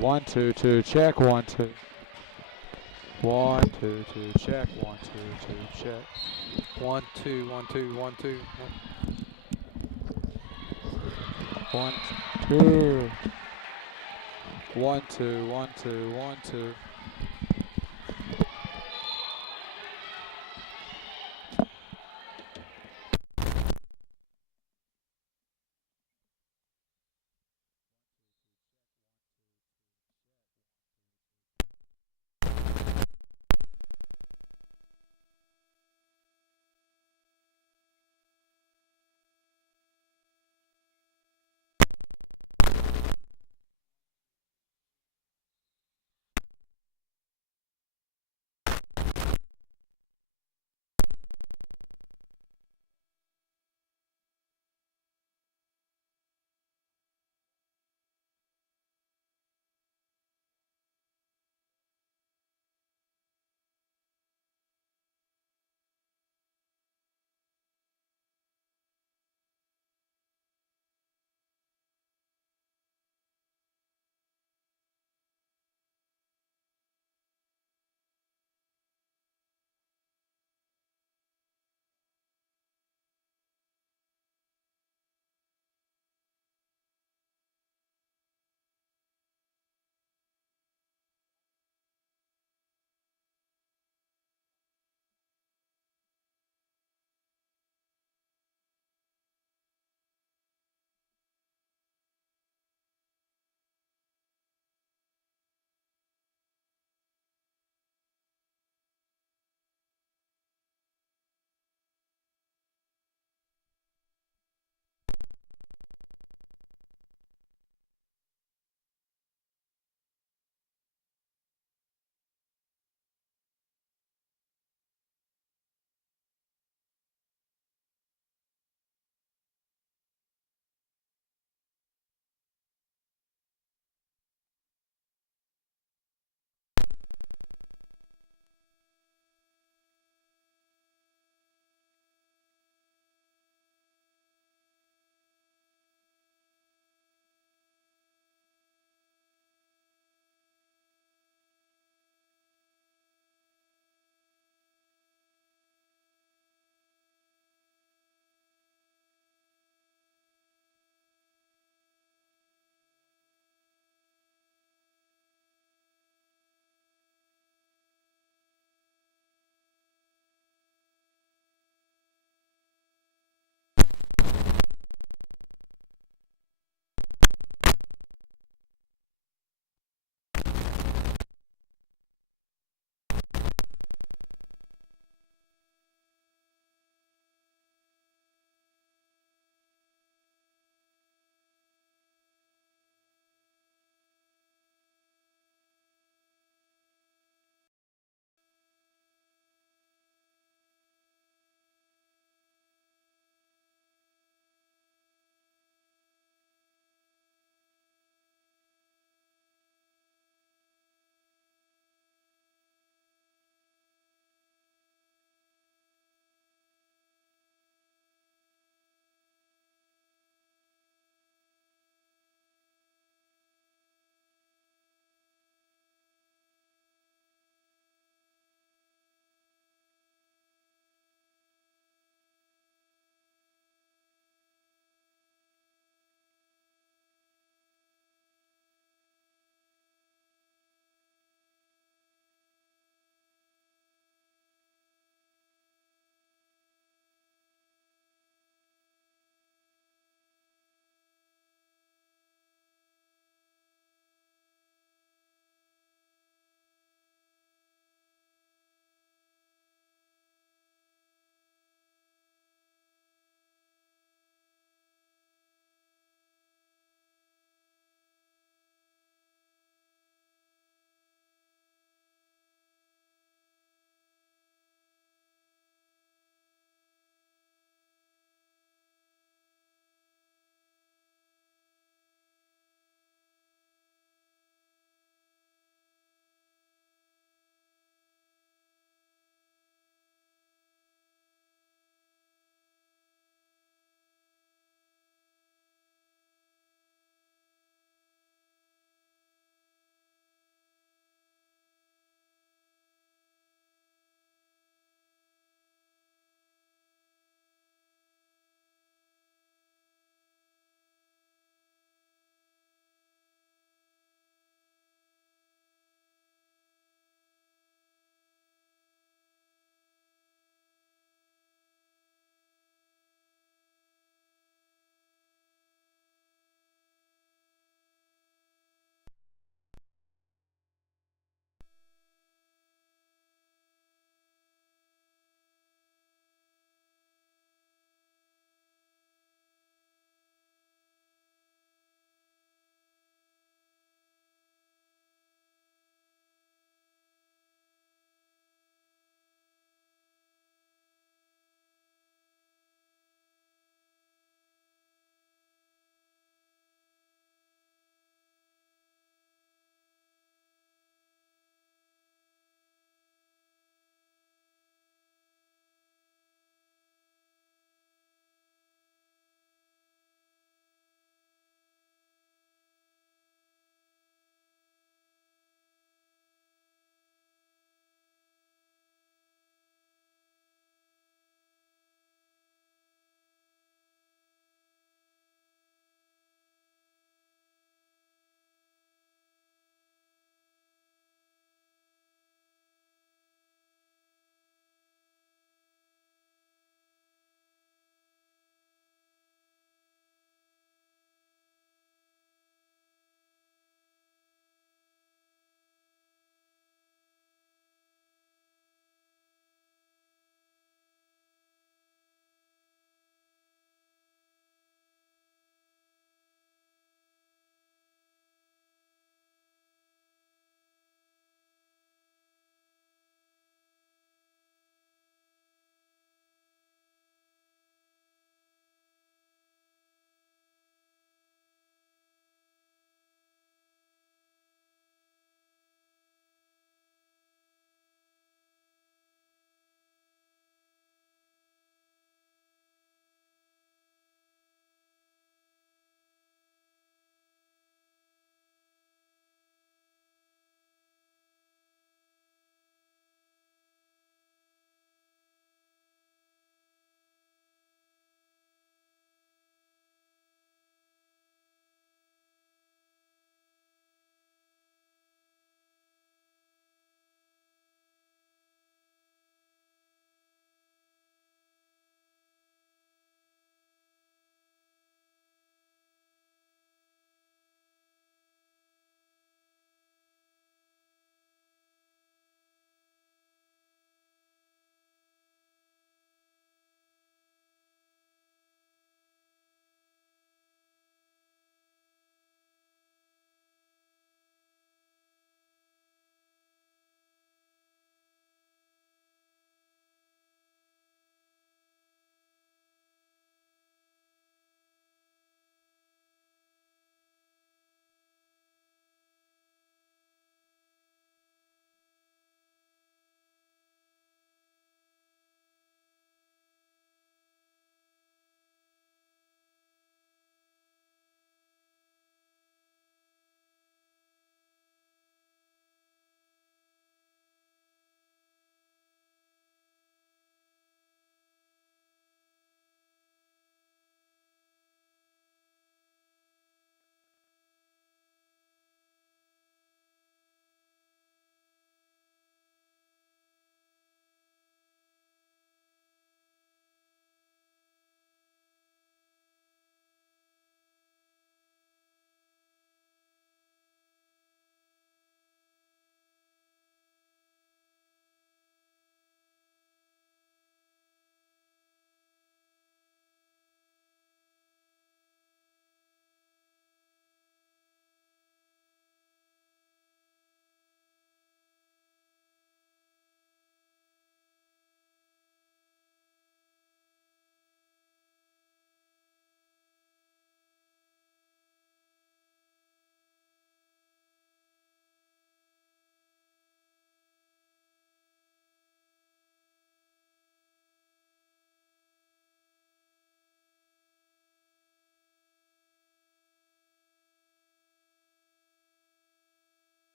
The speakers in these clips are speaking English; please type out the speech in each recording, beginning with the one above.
1 2 2 check 1 2. 1 2 2 check 1 2 2 check. 1 2 1 2 1 2. 1 2. 1 2 1 2 1 2.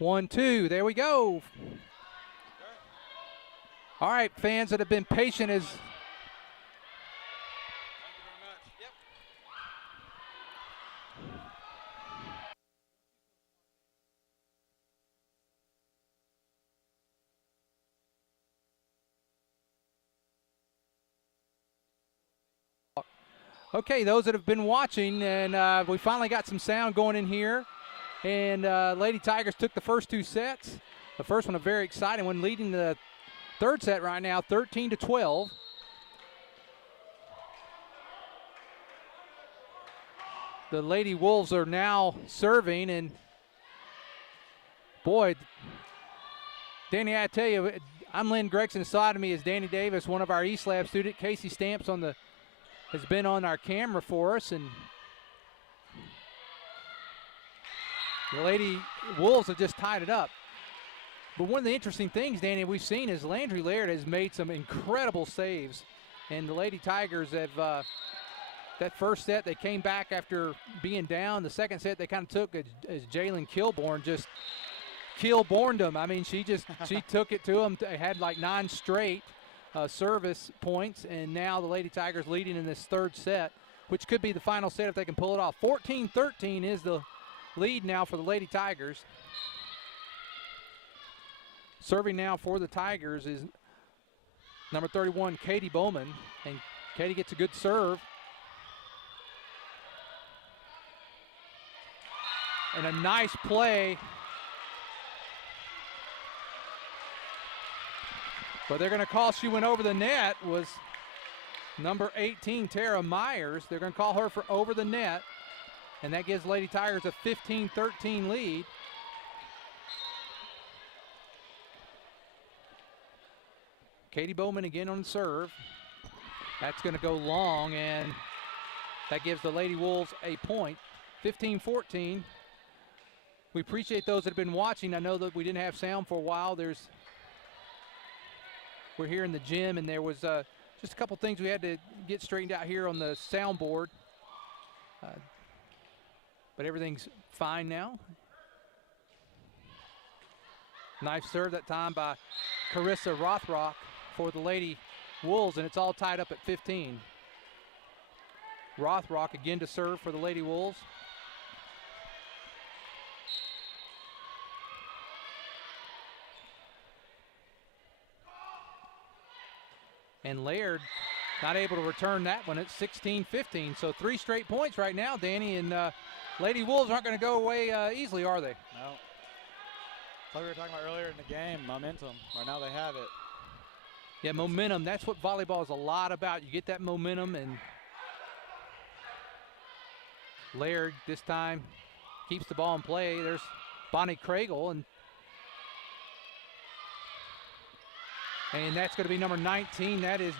1-2. There we go. All right, fans that have been patient as okay, those that have been watching, and we finally got some sound going in here. And Lady Tigers took the first 2 sets. The first one a very exciting one, leading the third set right now, 13-12. The Lady Wolves are now serving, and boy, Danny, I tell you, I'm Lynn Gregson. Side of me is Danny Davis, one of our East Lab students. Casey Stamps has been on our camera for us, and the Lady Wolves have just tied it up. But one of the interesting things, Danny, we've seen is Landry Laird has made some incredible saves, and the Lady Tigers have that first set they came back after being down. The second set they kind of took as Jalen Kilborn just Kilborned them. I mean, she took it to them. They had like 9 straight service points, and now the Lady Tigers leading in this third set, which could be the final set if they can pull it off. 14-13 is the lead now for the Lady Tigers. Serving now for the Tigers is number 31, Katie Bowman, and Katie gets a good serve. And a nice play. But they're going to call she went over the net was number 18, Tara Myers. They're going to call her for over the net, and that gives Lady Tigers a 15-13 lead. Katie Bowman again on the serve. That's going to go long, and that gives the Lady Wolves a point. 15-14. We appreciate those that have been watching. I know that we didn't have sound for a while. We're here in the gym, and there was just a couple things we had to get straightened out here on the soundboard. But everything's fine now. Nice serve that time by Carissa Rothrock for the Lady Wolves, and it's all tied up at 15. Rothrock again to serve for the Lady Wolves. And Laird not able to return that one at 16-15. So 3 straight points right now, Danny, and Lady Wolves aren't going to go away easily, are they? No. Like we were talking about earlier in the game, momentum. Right now they have it. Yeah, momentum. That's what volleyball is a lot about. You get that momentum, and Laird this time keeps the ball in play. There's Bonnie Craigle, and that's going to be number 19. That is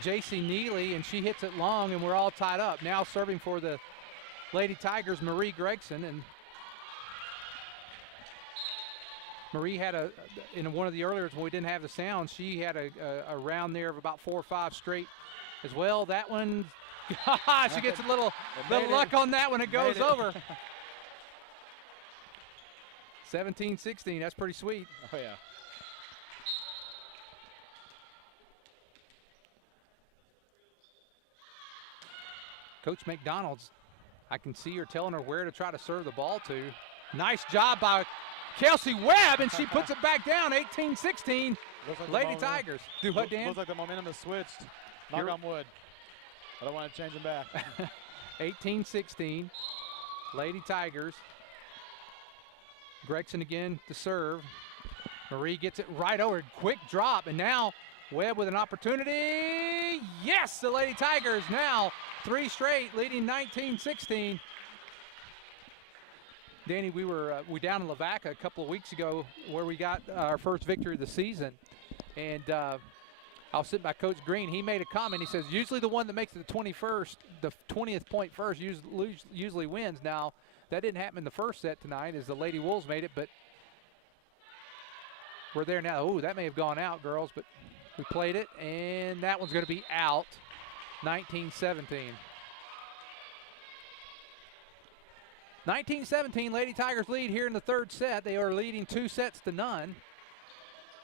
J.C. Neely, and she hits it long, and we're all tied up. Now serving for the Lady Tigers, Marie Gregson, and Marie had in one of the earlier when we didn't have the sound, she had a round there of about 4 or 5 straight as well. That one, she gets a little luck on that one. It goes over. 17-16, that's pretty sweet. Oh, yeah. Coach McDonald's, I can see her telling her where to try to serve the ball to. Nice job by Kelsey Webb, and she puts it back down, 18-16, like Lady Tigers. Do what, Dan? Looks like the momentum has switched. Knock on wood. I don't want to change them back. 18-16, Lady Tigers. Gregson again to serve. Marie gets it right over, quick drop, and now Webb with an opportunity. Yes, the Lady Tigers now 3 straight, leading 19-16. Danny, we down in Lavaca a couple of weeks ago where we got our first victory of the season. And I was sitting by Coach Green. He made a comment. He says, usually the one that makes it the 20th point first usually wins. Now, that didn't happen in the first set tonight as the Lady Wolves made it, but we're there now. Ooh, that may have gone out, girls, but we played it, and that one's going to be out, 19-17. 19-17, Lady Tigers lead here in the third set. They are leading 2-0.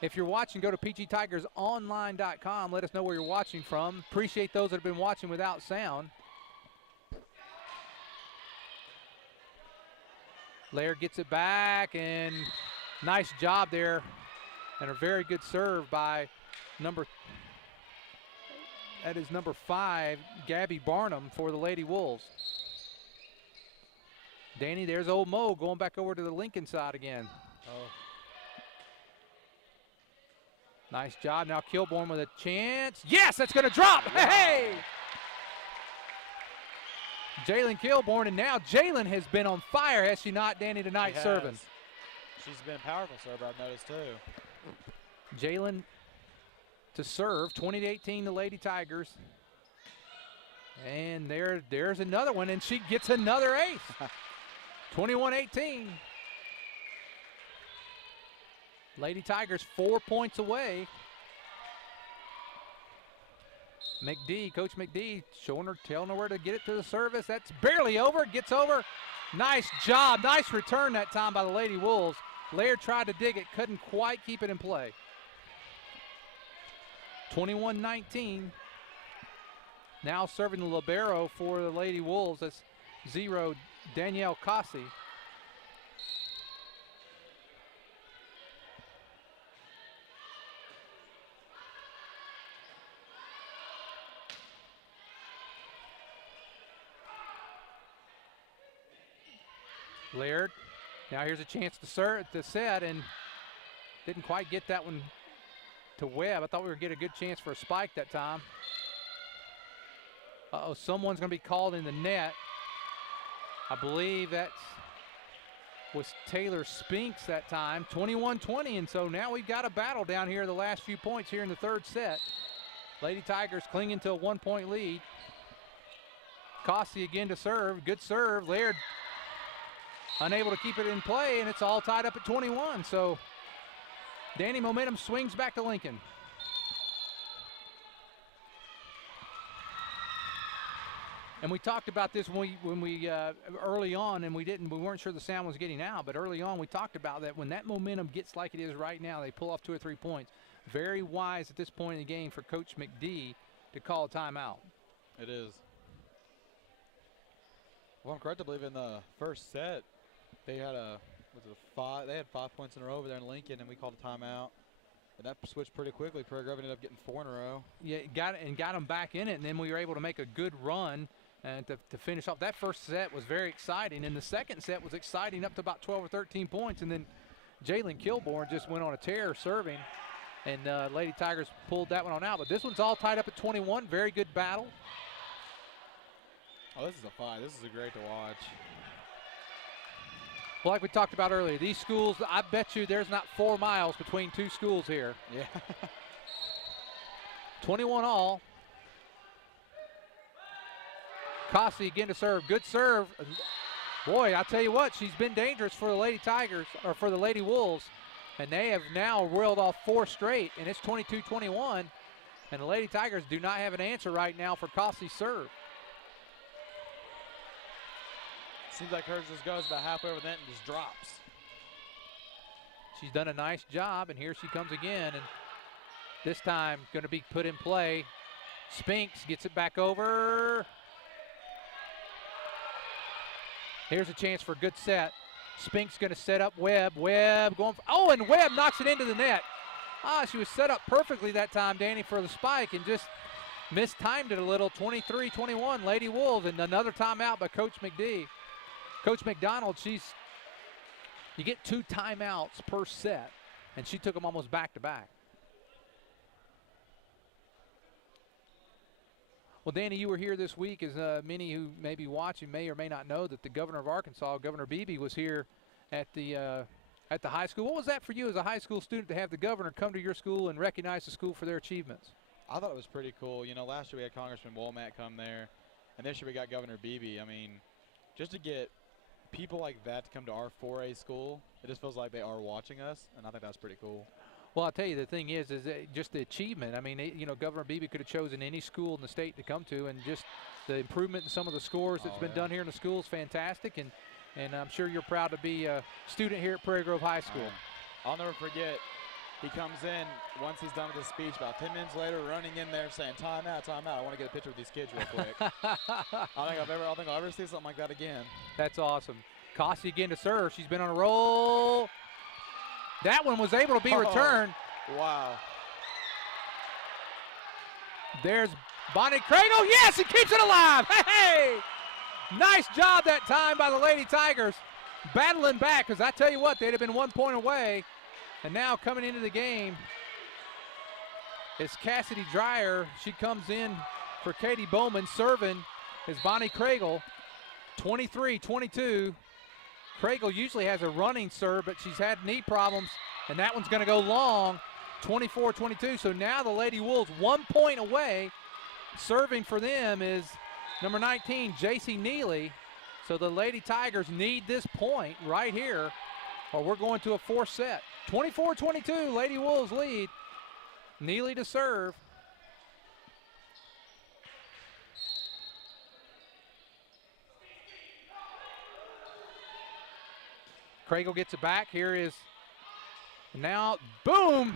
If you're watching, go to pgtigersonline.com. Let us know where you're watching from. Appreciate those that have been watching without sound. Laird gets it back, and nice job there, and a very good serve by number 5, Gabby Barnum for the Lady Wolves. Danny, there's old Mo going back over to the Lincoln side again. Oh. Nice job. Now Kilborn with a chance. Yes, that's going to drop. Wow. Hey! Jalen Kilborn, and now Jalen has been on fire, has she not, Danny, tonight serving? She's been a powerful server, I've noticed, too. Jalen to serve, 20-18, the Lady Tigers. And there's another one, and she gets another ace. 21-18. Lady Tigers 4 points away. McD, Coach McD, telling her where to get it to the service. That's barely over, gets over. Nice job, nice return that time by the Lady Wolves. Laird tried to dig it, couldn't quite keep it in play. 21-19. Now serving the libero for the Lady Wolves. That's 0, Danielle Cossey. Laird, now here's a chance to set, and didn't quite get that one to Webb. I thought we were going to get a good chance for a spike that time. Uh-oh, someone's going to be called in the net. I believe that was Taylor Spinks that time, 21-20, and so now we've got a battle down here the last few points here in the third set. Lady Tigers clinging to a 1-point lead. Cossey again to serve, good serve. Laird unable to keep it in play, and it's all tied up at 21. So Danny, momentum swings back to Lincoln. And we talked about this when we early on, and we weren't sure the sound was getting out, but early on we talked about that when that momentum gets like it is right now, they pull off 2 or 3 points. Very wise at this point in the game for Coach McD to call a timeout. It is. Well, I'm correct to believe in the first set, they had they had 5 points in a row over there in Lincoln, and we called a timeout. And that switched pretty quickly. Prairie Grove ended up getting 4 in a row. Yeah, got them back in it, and then we were able to make a good run to finish off. That first set was very exciting, and the second set was exciting up to about 12 or 13 points, and then Jalen Kilborn just went on a tear serving, and Lady Tigers pulled that one on out. But this one's all tied up at 21. Very good battle. Oh, this is a fight. This is great to watch. Well, like we talked about earlier, these schools, I bet you there's not 4 miles between 2 schools here. Yeah. 21 all. Cossey again to serve. Good serve. Boy, I'll tell you what, she's been dangerous for the Lady Tigers, or for the Lady Wolves. And they have now reeled off 4 straight, and it's 22-21. And the Lady Tigers do not have an answer right now for Cossey's serve. Seems like hers just goes about halfway over the net and just drops. She's done a nice job, and here she comes again, and this time going to be put in play. Spinks gets it back over. Here's a chance for a good set. Spinks going to set up Webb. Webb going for, and Webb knocks it into the net. She was set up perfectly that time, Danny, for the spike, and just mistimed it a little. 23-21, Lady Wolves, and another timeout by Coach McD. Coach McDonald, you get 2 timeouts per set, and she took them almost back-to-back. Well, Danny, you were here this week, as many who may be watching may or may not know that the governor of Arkansas, Governor Beebe, was here at the high school. What was that for you as a high school student to have the governor come to your school and recognize the school for their achievements? I thought it was pretty cool. You know, last year we had Congressman Womack come there, and this year we got Governor Beebe. I mean, just to get people like that to come to our 4A school, it just feels like they are watching us, and I think that's pretty cool. Well, I'll tell you, the thing is just the achievement. I mean, Governor Beebe could have chosen any school in the state to come to, and just the improvement in some of the scores that's been done here in the school is fantastic. And And I'm sure you're proud to be a student here at Prairie Grove High School. I'll never forget. He comes in once he's done with his speech. About 10 minutes later, running in there saying, "Time out, time out. I want to get a picture with these kids real quick." I think I'll ever see something like that again. That's awesome. Cossey again to serve. She's been on a roll. That one was able to be returned. Wow. There's Bonnie Cradle. Yes, he keeps it alive. Hey! Nice job that time by the Lady Tigers. Battling back, because I tell you what, they'd have been 1 point away. And now coming into the game is Cassidy Dreyer. She comes in for Katie Bowman. Serving is Bonnie Cradle. 23-22. Cradle usually has a running serve, but she's had knee problems, and that one's going to go long. 24-22. So now the Lady Wolves 1 point away. Serving for them is number 19, JC Neely. So the Lady Tigers need this point right here, or we're going to a fourth set. 24-22, Lady Wolves lead. Neely to serve. Cragle gets it back. Here is now, boom.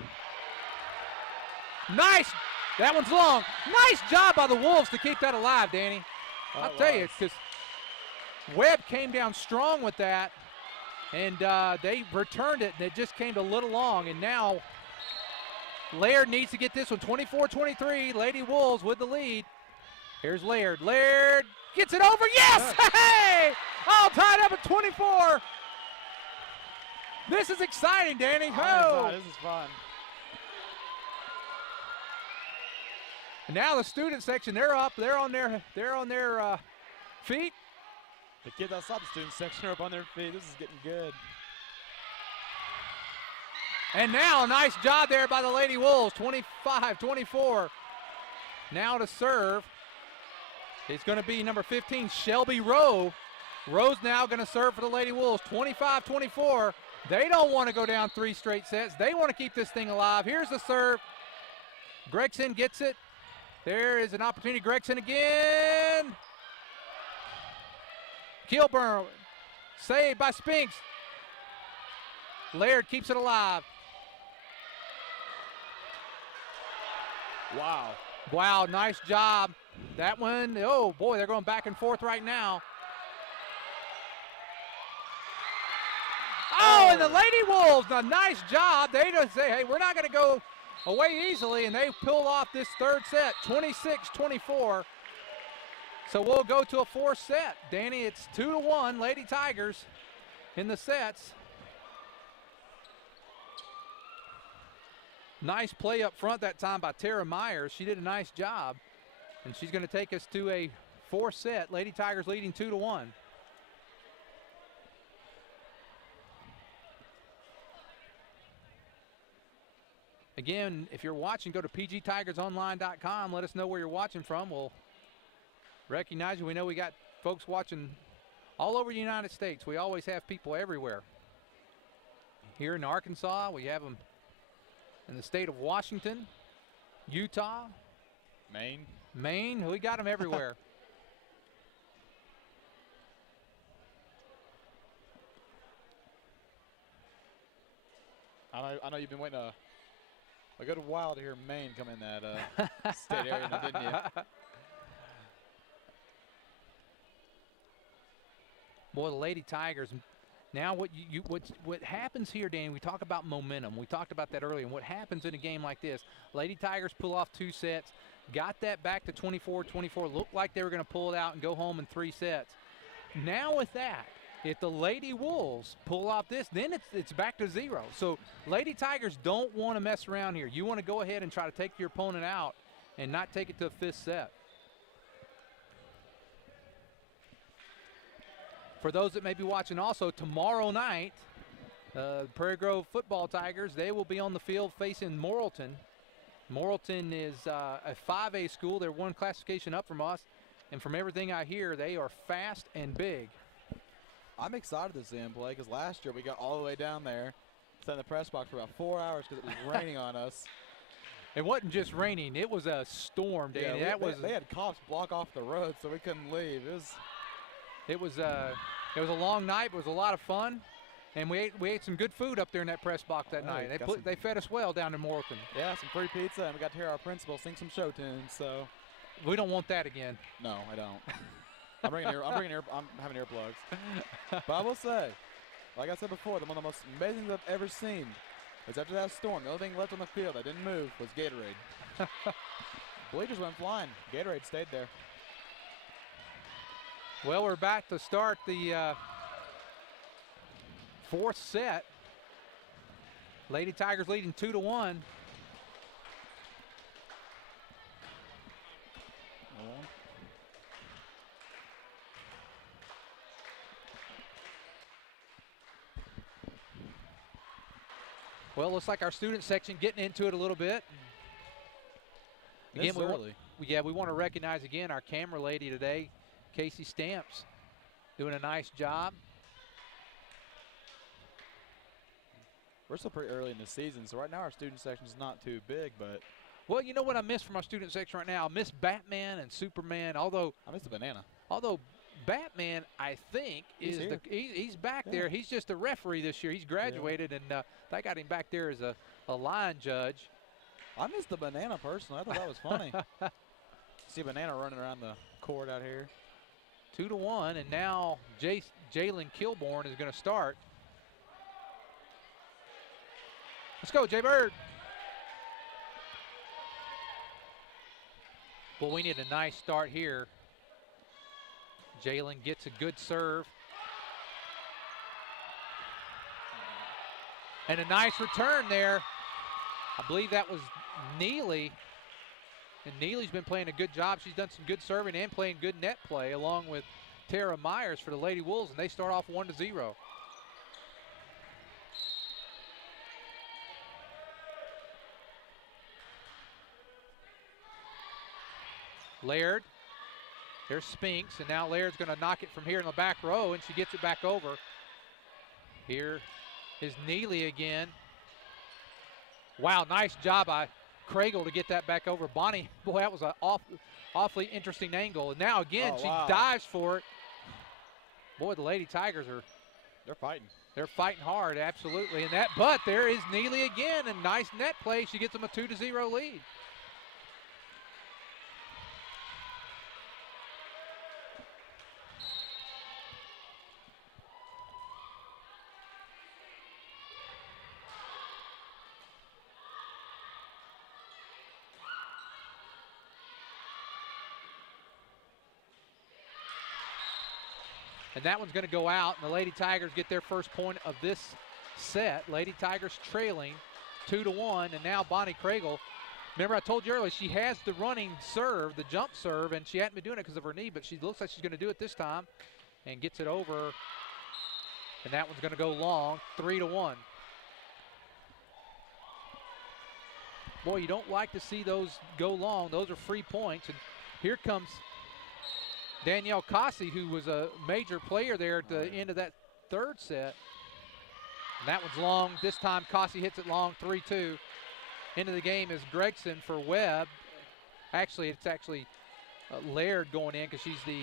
Nice. That one's long. Nice job by the Wolves to keep that alive, Danny. I'll tell you, because Webb came down strong with that, and they returned it, and it just came a little long. And now Laird needs to get this one. 24-23, Lady Wolves with the lead. Here's Laird. Laird gets it over. Yes! Hey! All tied up at 24. This is exciting, Danny. Oh, this is fun. And now the student section, they're up. They're on their feet. The kids outside the student section are up on their feet. This is getting good. And now a nice job there by the Lady Wolves. 25-24. Now to serve. It's going to be number 15, Shelby Rowe. Rowe's now going to serve for the Lady Wolves. 25-24. They don't want to go down 3 straight sets. They want to keep this thing alive. Here's the serve. Gregson gets it. There is an opportunity. Gregson again. Kilburn. Saved by Spinks. Laird keeps it alive. Wow. Wow, nice job. That one, oh boy, they're going back and forth right now. Oh, and the Lady Wolves, a nice job. They just say, hey, we're not going to go away easily, and they pull off this third set, 26-24. So we'll go to a fourth set. Danny, it's 2-1, Lady Tigers in the sets. Nice play up front that time by Tara Myers. She did a nice job. And she's going to take us to a fourth set. Lady Tigers leading 2-1. Again, if you're watching, go to pgtigersonline.com. Let us know where you're watching from. We'll recognize you. We know we got folks watching all over the United States. We always have people everywhere. Here in Arkansas, we have them in the state of Washington, Utah, Maine. We got them everywhere. I know you've been waiting a good while to hear Maine come in that state area, now, didn't you? Boy, the Lady Tigers. Now what happens here, Danny, we talk about momentum. We talked about that earlier. And what happens in a game like this, Lady Tigers pull off 2 sets, got that back to 24-24, looked like they were going to pull it out and go home in 3 sets. Now with that, if the Lady Wolves pull off this, then it's back to 0. So Lady Tigers don't want to mess around here. You want to go ahead and try to take your opponent out and not take it to a 5th set. For those that may be watching also, tomorrow night, Prairie Grove football Tigers, they will be on the field facing Morrilton. Morrilton is a 5A school. They're 1 classification up from us. And from everything I hear, they are fast and big. I'm excited to see him play because last year we got all the way down there, sat in the press box for about 4 hours because it was raining on us. It wasn't just raining. It was a storm, Danny. Yeah, they had cops block off the road so we couldn't leave. It was It was a long night, but it was a lot of fun. And we ate some good food up there in that press box that night. They fed us well down in Morrilton. Yeah, some free pizza, and we got to hear our principal sing some show tunes. So we don't want that again. No, I don't. I'm having earplugs. But I will say, like I said before, one of the most amazing things I've ever seen is after that storm, the only thing left on the field that didn't move was Gatorade. Bleachers went flying. Gatorade stayed there. Well, we're back to start the fourth set. Lady Tigers leading 2-1. Well, looks like our student section getting into it a little bit. Again, we want to recognize again our camera lady today, Casey Stamps, doing a nice job. We're still pretty early in the season, so right now our student section is not too big, but. Well, you know what I miss from our student section right now? I miss Batman and Superman, although. I miss the banana. Although Batman, I think, he's back there. He's just a referee this year. He's graduated, and they got him back there as a line judge. I miss the banana personally. I thought that was funny. See a banana running around the court out here. 2-1, and now Jalen Kilborn is going to start. Let's go, Jay Bird. Well, we need a nice start here. Jalen gets a good serve. And a nice return there. I believe that was Neely. And Neely's been playing a good job. She's done some good serving and playing good net play along with Tara Myers for the Lady Wolves, and they start off 1-0. Laird, there's Spinks, and now Laird's going to knock it from here in the back row, and she gets it back over. Here is Neely again. Wow, nice job by Craigle to get that back over. Bonnie, boy, that was an awfully interesting angle. And now again, she dives for it. Boy, the Lady Tigers they're fighting. They're fighting hard, absolutely. But there is Neely again, and nice net play. She gets them a 2-0 lead. And that one's going to go out, and the Lady Tigers get their first point of this set. Lady Tigers trailing 2-1, and now Bonnie Craigle. Remember, I told you earlier, she has the running serve, the jump serve, and she hadn't been doing it because of her knee, but she looks like she's going to do it this time and gets it over. And that one's going to go long, 3-1. Boy, you don't like to see those go long. Those are free points, and here comes Danielle Cossey, who was a major player there at the end of that third set. And that one's long. This time Cossey hits it long, 3-2. Into the game is Gregson for Webb. Actually, it's Laird going in because she's the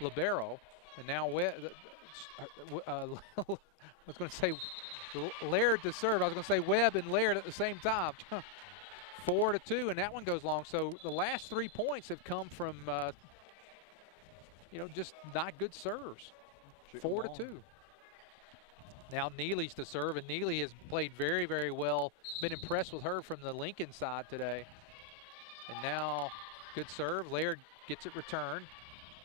libero. And now Webb, I was going to say Laird to serve. I was going to say Webb and Laird at the same time. 4-2, and that one goes long. So the last 3 points have come from, just not good serves. 4-2. Now Neely's to serve, and Neely has played very, very well. Been impressed with her from the Lincoln side today. And now good serve. Laird gets it returned.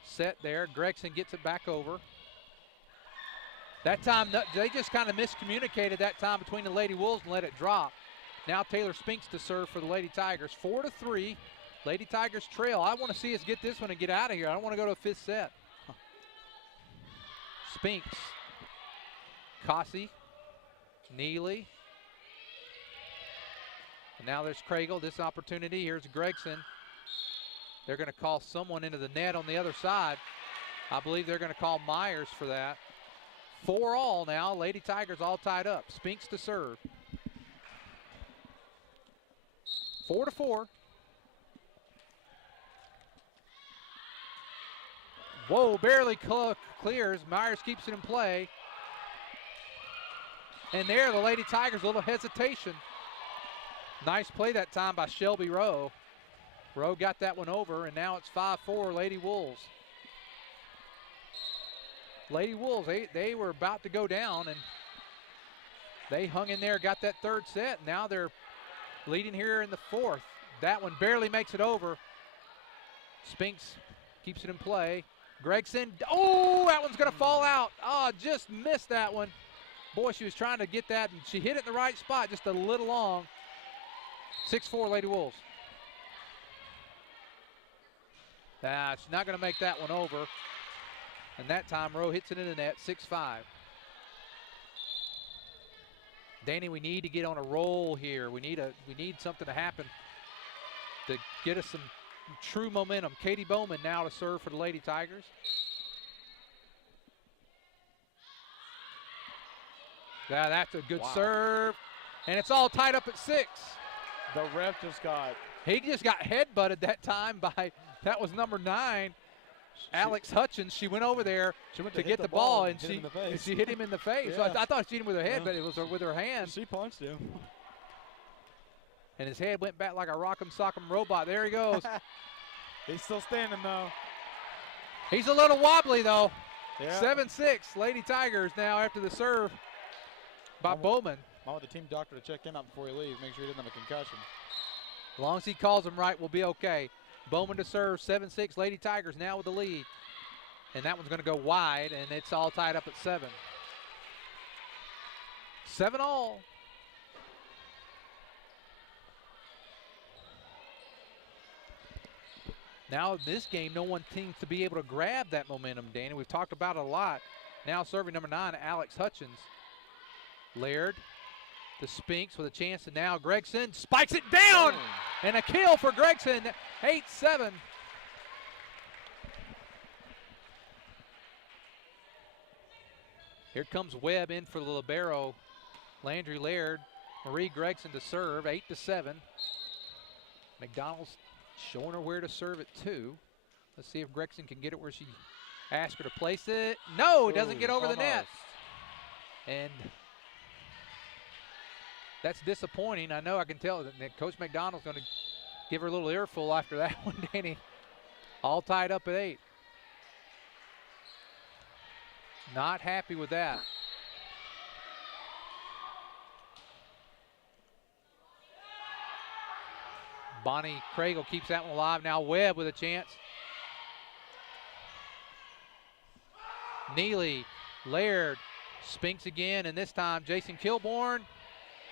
Set there. Gregson gets it back over. That time, they just kind of miscommunicated that time between the Lady Wolves and let it drop. Now Taylor Spinks to serve for the Lady Tigers. 4-3. Lady Tigers trail. I want to see us get this one and get out of here. I don't want to go to a fifth set. Spinks. Cossey. Neely. And now there's Craigle. This opportunity. Here's Gregson. They're going to call someone into the net on the other side. I believe they're going to call Myers for that. 4-all now. Lady Tigers all tied up. Spinks to serve. 4-4. Whoa, barely clears. Myers keeps it in play. And there, the Lady Tigers, a little hesitation. Nice play that time by Shelby Rowe. Rowe got that one over, and now it's 5-4 Lady Wolves. Lady Wolves, they were about to go down, and they hung in there, got that third set. Now they're leading here in the fourth. That one barely makes it over. Spinks keeps it in play. Gregson, oh, that one's going to fall out. Oh, just missed that one. Boy, she was trying to get that, and she hit it in the right spot, just a little long. 6-4 Lady Wolves. She's not going to make that one over. And that time, Rowe hits it in the net, 6-5. Danny, we need to get on a roll here. We need something to happen to get us some true momentum. Katie Bowman now to serve for the Lady Tigers. Yeah, that's a good serve. And it's all tied up at 6. The ref He just got headbutted that time by, that was number 9, Alex Hutchins. She went over there to get the ball, and she hit him in the face. Yeah. So I thought she hit him with her head, but it was with her hand. She punched him. And his head went back like a rock'em sock'em robot. There he goes. He's still standing, though. He's a little wobbly, though. Yeah. 7-6 Lady Tigers now after the serve by Bowman. I want the team doctor to check him out before he leaves, make sure he doesn't have a concussion. As long as he calls him right, we'll be okay. Bowman to serve, 7-6 Lady Tigers now with the lead. And that one's going to go wide, and it's all tied up at 7. 7-all. Now in this game, no one seems to be able to grab that momentum, Danny. We've talked about it a lot. Now serving number 9, Alex Hutchins. Laird to Spinks with a chance, and now Gregson spikes it down! And a kill for Gregson, 8-7. Here comes Webb in for the libero. Landry Laird, Marie Gregson to serve, 8-7. McDonald's showing her where to serve it to. Let's see if Gregson can get it where she asked her to place it. No, it doesn't get over the net. And that's disappointing. I know, I can tell that Coach McDonald's going to give her a little earful after that one, Danny. All tied up at 8. Not happy with that. Bonnie Craigle keeps that one alive. Now Webb with a chance. Neely, Laird, Spinks again, and this time Jason Kilborn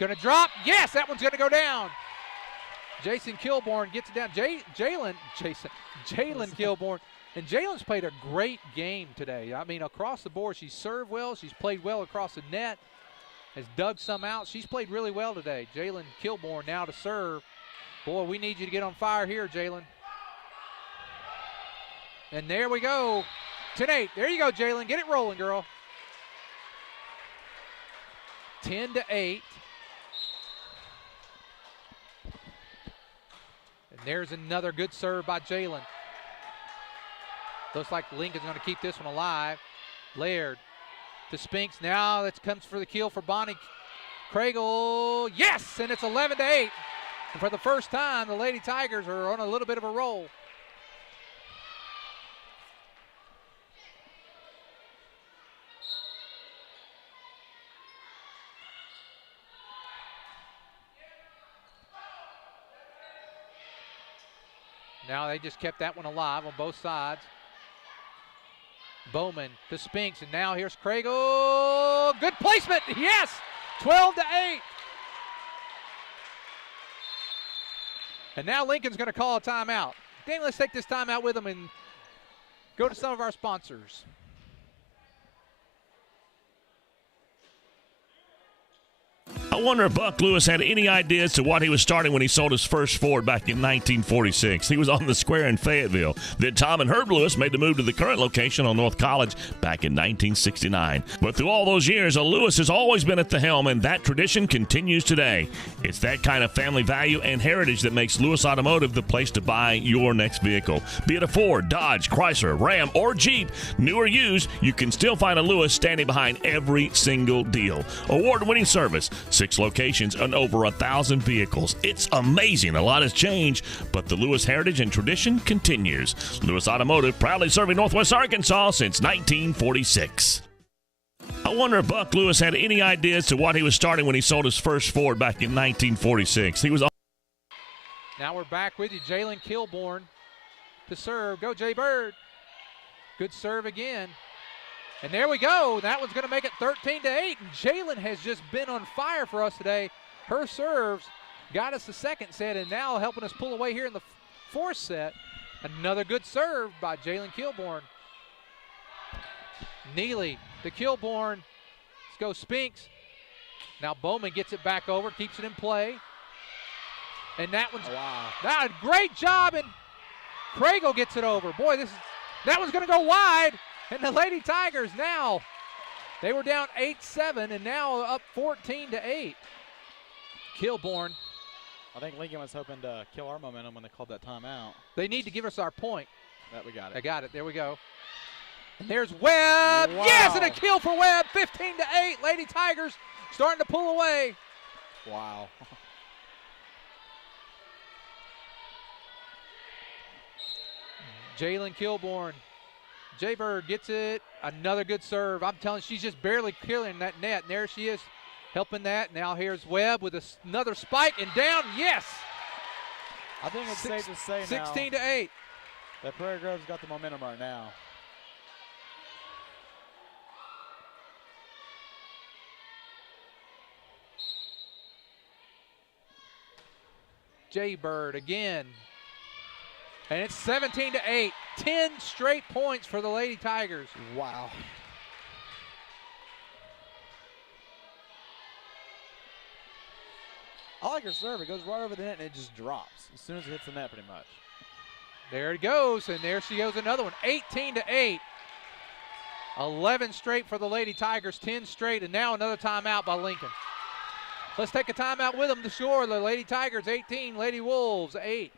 gonna drop. Yes, that one's gonna go down. Jason Kilborn gets it down. Jalen Kilborn. And Jalen's played a great game today. I mean, across the board, she's served well. She's played well across the net. Has dug some out. She's played really well today. Jalen Kilborn now to serve. Boy, we need you to get on fire here, Jalen. And there we go. 10-8. There you go, Jalen. Get it rolling, girl. 10-8. And there's another good serve by Jalen. Looks like Lincoln's going to keep this one alive. Laird to Spinks. Now that comes for the kill for Bonnie Craigle. Yes, and it's 11-8. And for the first time, the Lady Tigers are on a little bit of a roll. Now they just kept that one alive on both sides. Bowman to Spinks, and now here's Craigle. Good placement, yes! 12-8. And now Lincoln's going to call a timeout. Danny, let's take this timeout with them and go to some of our sponsors. I wonder if Buck Lewis had any idea as to what he was starting when he sold his first Ford back in 1946. He was on the square in Fayetteville. Then Tom and Herb Lewis made the move to the current location on North College back in 1969. But through all those years, a Lewis has always been at the helm, and that tradition continues today. It's that kind of family value and heritage that makes Lewis Automotive the place to buy your next vehicle. Be it a Ford, Dodge, Chrysler, Ram, or Jeep, new or used, you can still find a Lewis standing behind every single deal. Award-winning service, 6 locations, and over 1,000 vehicles. It's amazing. A lot has changed, but the Lewis heritage and tradition continues. Lewis Automotive, proudly serving Northwest Arkansas since 1946. I wonder if Buck Lewis had any idea as to what he was starting when he sold his first Ford back in 1946. He was. Now we're back with you. Jalen Kilborn to serve. Go, Jay Bird. Good serve again. And there we go. That one's going to make it 13-8. And Jalen has just been on fire for us today. Her serves got us the second set, and now helping us pull away here in the fourth set. Another good serve by Jalen Kilborn. Neely to Kilborn. Let's go Spinks. Now Bowman gets it back over, keeps it in play. And that one's that great job, and Craigle gets it over. Boy, that one's going to go wide. And the Lady Tigers now, they were down 8-7 and now up 14-8. Kilborn. I think Lincoln was hoping to kill our momentum when they called that timeout. They need to give us our point. That we got it. I got it. There we go. And there's Webb. Wow. Yes, and a kill for Webb. 15-8. Lady Tigers starting to pull away. Wow. Jalen Kilborn. Jay Bird gets it. Another good serve. I'm telling you, she's just barely killing that net. And there she is helping that. Now here's Webb with another spike and down. Yes. I think it's safe to say 16-8. That Prairie Grove's got the momentum right now. Jay Bird again. And it's 17-8. 10 straight points for the Lady Tigers. Wow. I like her serve. It goes right over the net and it just drops as soon as it hits the net pretty much. There it goes, and there she goes, another one. 18-8. 11 straight for the Lady Tigers, 10 straight, and now another timeout by Lincoln. Let's take a timeout with them to score. The Lady Tigers 18, Lady Wolves 8.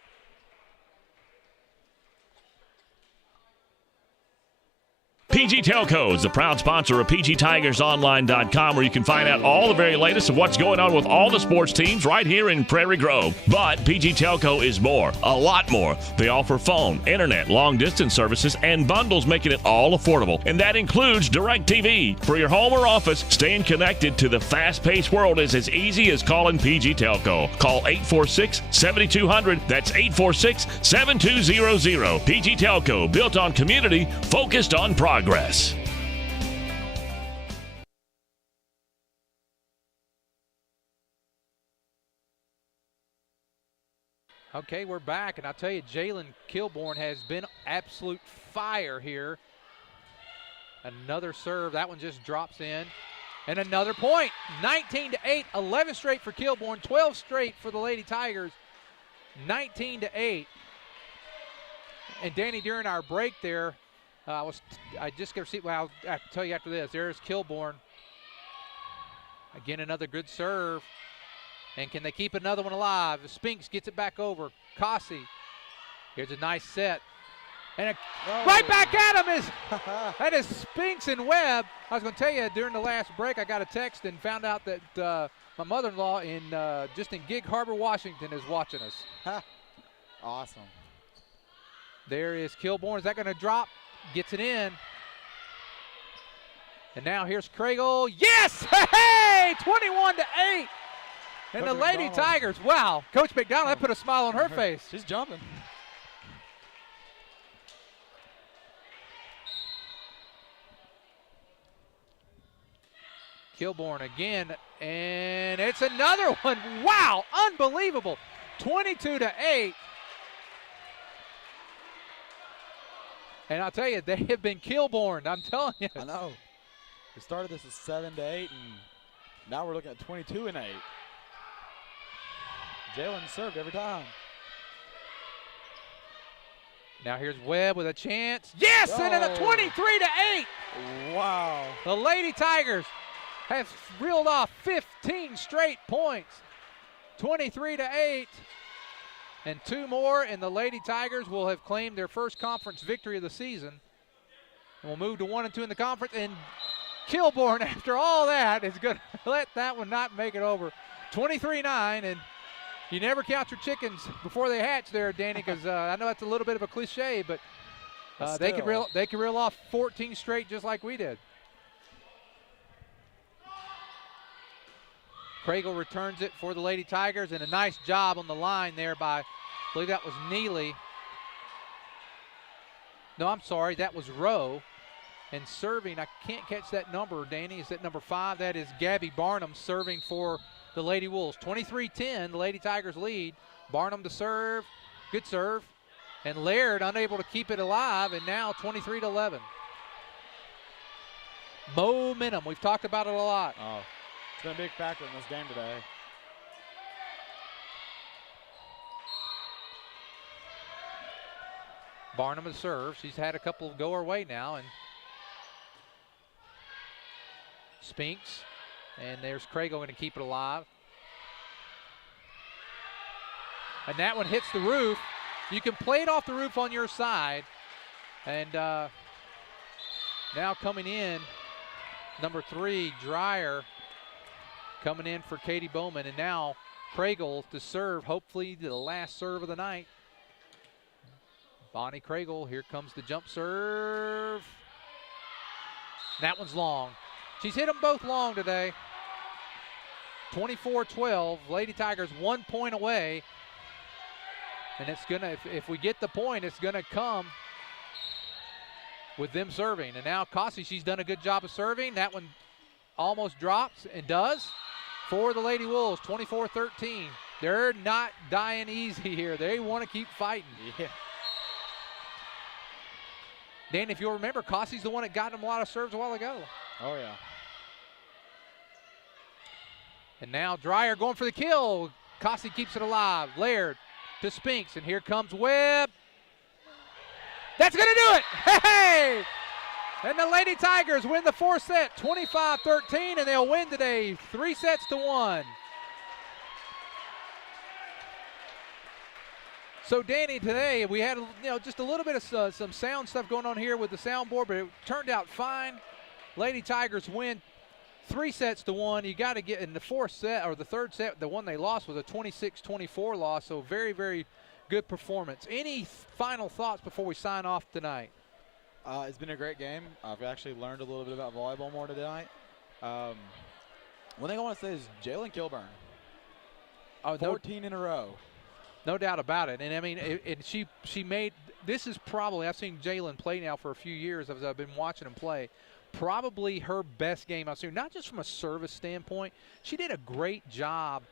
PG Telco is the proud sponsor of PGTigersOnline.com, where you can find out all the very latest of what's going on with all the sports teams right here in Prairie Grove. But PG Telco is more, a lot more. They offer phone, internet, long-distance services, and bundles, making it all affordable. And that includes DirecTV. For your home or office, staying connected to the fast-paced world is as easy as calling PG Telco. Call 846-7200. That's 846-7200. PG Telco, built on community, focused on progress. Okay, we're back, and I'll tell you, Jalen Kilborn has been absolute fire here. Another serve. That one just drops in. And another point. 19-8. 11 straight for Kilborn. 12 straight for the Lady Tigers. 19-8. And Danny, during our break there, I just got to see. Well, I have to tell you after this. There's Kilborn. Again, another good serve. And can they keep another one alive? Spinks gets it back over. Cossey. Here's a nice set. And right back at him that is Spinks and Webb. I was going to tell you, during the last break, I got a text and found out that my mother-in-law just in Gig Harbor, Washington, is watching us. Awesome. There is Kilborn. Is that going to drop? Gets it in. And now here's Craigle. Yes! Hey! 21-8. And the Lady Tigers, wow. Coach McDonald, that put a smile on her face. She's jumping. Kilborn again, and it's another one. Wow, unbelievable. 22-8. And I'll tell you, they have been Kilborn. I'm telling you. I know. We started this at 7-8, and Now we're looking at 22 and 8. Jalen served every time. Now here's Webb with a chance. Yes, and a 23-8. Wow. The Lady Tigers have reeled off 15 straight points. 23-8. And 2 more, and the Lady Tigers will have claimed their first conference victory of the season. And we'll move to 1 and 2 in the conference. And Kilbourne, after all that, is going to let that one not make it over. 23-9, and you never count your chickens before they hatch there, Danny, because I know that's a little bit of a cliche, but they can reel off 14 straight just like we did. Craigle returns it for the Lady Tigers, and a nice job on the line there by, I believe that was Neely. No, I'm sorry, that was Rowe. And serving, I can't catch that number, Danny. Is that number 5? That is Gabby Barnum serving for the Lady Wolves. 23-10, the Lady Tigers lead. Barnum to serve, good serve. And Laird unable to keep it alive, and now 23-11. Momentum, we've talked about it a lot. Oh, it's been a big factor in this game today. Barnum to serve. She's had a couple go her way now, and Spinks, and there's Craigle going to keep it alive. And that one hits the roof. You can play it off the roof on your side. And now coming in, number 3, Dreyer, coming in for Katie Bowman. And now Craigle to serve, hopefully the last serve of the night. Bonnie Craigle, here comes the jump serve. That one's long. She's hit them both long today. 24-12, Lady Tigers 1 point away. And it's gonna, if we get the point, it's gonna come with them serving. And now Cossey, she's done a good job of serving. That one almost drops and does for the Lady Wolves, 24-13. They're not dying easy here. They want to keep fighting. Yeah. Dan, if you'll remember, Cossey's the one that got them a lot of serves a while ago. Oh, yeah. And now Dreyer going for the kill. Cossey keeps it alive. Laird to Spinks, and here comes Webb. That's going to do it. Hey! And the Lady Tigers win the 4th set, 25-13, and they'll win today 3-1. So Danny, today we had just a little bit of some sound stuff going on here with the soundboard, but it turned out fine. Lady Tigers win 3-1. You got to get in the 4th set, or the 3rd set, the one they lost was a 26-24 loss, so very, very good performance. Any final thoughts before we sign off tonight? It's been a great game. I've actually learned a little bit about volleyball more tonight. One thing I want to say is Jalen Kilburn. 14 in a row. No doubt about it. And I mean, she made, this is probably, I've seen Jalen play now for a few years as I've been watching him play. Probably her best game I've seen, not just from a service standpoint. She did a great job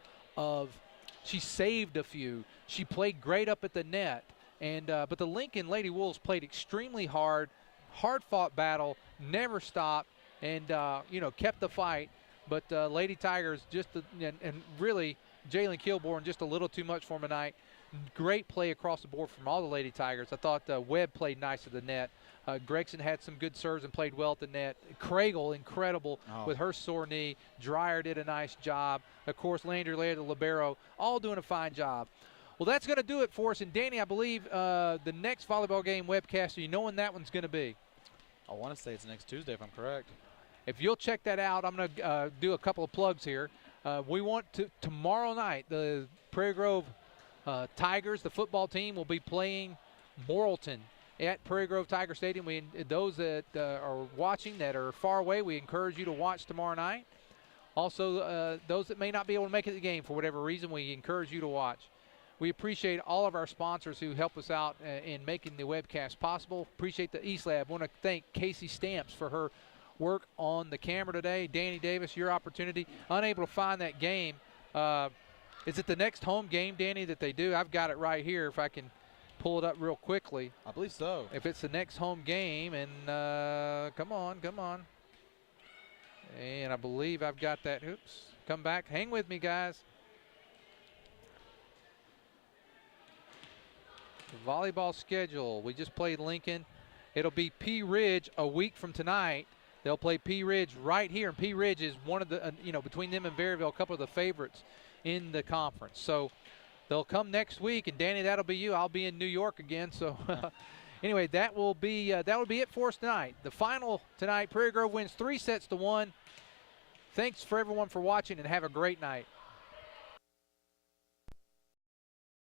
she saved a few. She played great up at the net. And but the Lincoln Lady Wolves played extremely hard-fought battle, never stopped, and kept the fight. But Lady Tigers and really Jalen Kilbourne just a little too much for him tonight. Great play across the board from all the Lady Tigers. I thought Webb played nice at the net. Gregson had some good serves and played well at the net. Craigle, incredible with her sore knee. Dreyer did a nice job. Of course, Landry Laird, the libero, all doing a fine job. Well, that's going to do it for us. And, Danny, I believe the next volleyball game webcast, you know when that one's going to be? I want to say it's next Tuesday, if I'm correct. If you'll check that out, I'm going to do a couple of plugs here. We want to, tomorrow night, the Prairie Grove Tigers, the football team, will be playing Morrilton at Prairie Grove Tiger Stadium. Those that are watching that are far away, we encourage you to watch tomorrow night. Also, those that may not be able to make it to the game for whatever reason, we encourage you to watch. We appreciate all of our sponsors who help us out in making the webcast possible. Appreciate the East Lab. Want to thank Casey Stamps for her work on the camera today. Danny Davis, your opportunity. Unable to find that game. Is it the next home game, Danny, that they do? I've got it right here if I can pull it up real quickly. I believe so. If it's the next home game, and come on. And I believe I've got that. Oops. Come back. Hang with me, guys. The volleyball schedule. We just played Lincoln. It'll be Pea Ridge a week from tonight. They'll play Pea Ridge right here. And Pea Ridge is one of the, between them and Berryville, a couple of the favorites in the conference. So they'll come next week. And, Danny, that'll be you. I'll be in New York again. So, anyway, that will be it for us tonight. The final tonight, Prairie Grove wins 3-1. Thanks for everyone for watching, and have a great night.